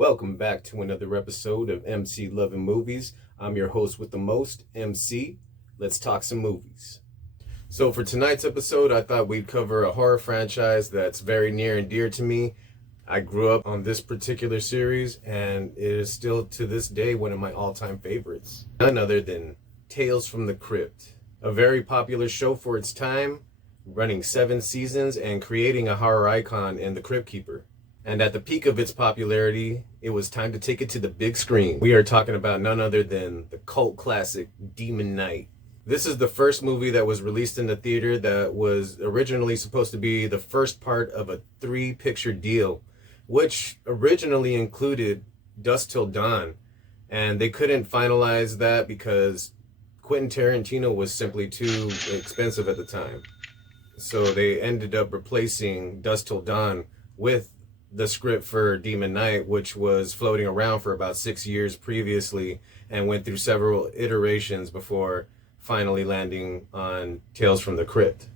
Welcome back to another episode of MC Loving Movies. I'm your host with the most, MC. Let's talk some movies. So for tonight's episode, I thought we'd cover a horror franchise that's very near and dear to me. I grew up on this particular series, and it is still to this day one of my all-time favorites. None other than Tales from the Crypt. A very popular show for its time, running 7 seasons and creating a horror icon in the Crypt Keeper. And at the peak of its popularity, it was time to take it to the big screen. We are talking about none other than the cult classic Demon Knight. This is the first movie that was released in the theater that was originally supposed to be the first part of a 3-picture deal, which originally included Dusk Till Dawn. And they couldn't finalize that because Quentin Tarantino was simply too expensive at the time. So they ended up replacing Dusk Till Dawn with the script for Demon Knight, which was floating around for about 6 years previously and went through several iterations before finally landing on Tales from the Crypt.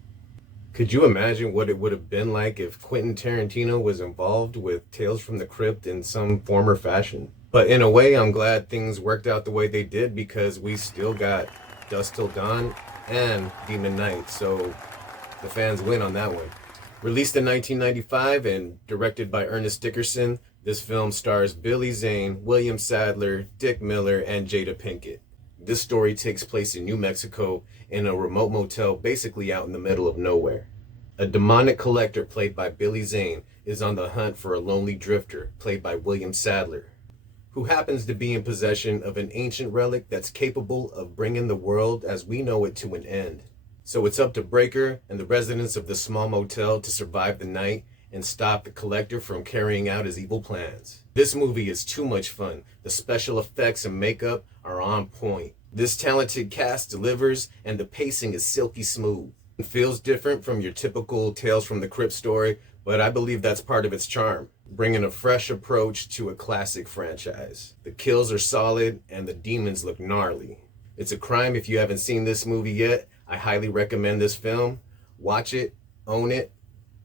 Could you imagine what it would have been like if Quentin Tarantino was involved with Tales from the Crypt in some form or fashion? But in a way, I'm glad things worked out the way they did because we still got Dusk Till Dawn and Demon Knight, so the fans win on that one. Released in 1995 and directed by Ernest Dickerson, this film stars Billy Zane, William Sadler, Dick Miller, and Jada Pinkett. This story takes place in New Mexico in a remote motel basically out in the middle of nowhere. A demonic collector played by Billy Zane is on the hunt for a lonely drifter played by William Sadler, who happens to be in possession of an ancient relic that's capable of bringing the world as we know it to an end. So it's up to Breaker and the residents of the small motel to survive the night and stop the collector from carrying out his evil plans. This movie is too much fun. The special effects and makeup are on point. This talented cast delivers, and the pacing is silky smooth. It feels different from your typical Tales from the Crypt story, but I believe that's part of its charm, bringing a fresh approach to a classic franchise. The kills are solid, and the demons look gnarly. It's a crime if you haven't seen this movie yet. I highly recommend this film. Watch it, own it,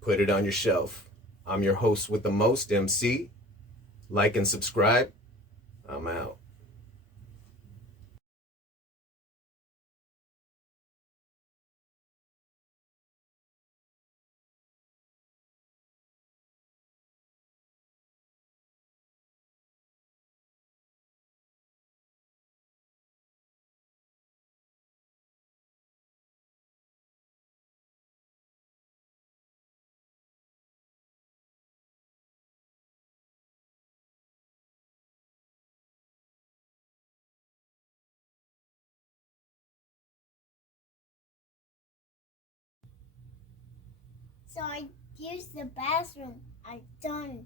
put it on your shelf. I'm your host with the most, MC. Like and subscribe. I'm out. So I used the bathroom. I done.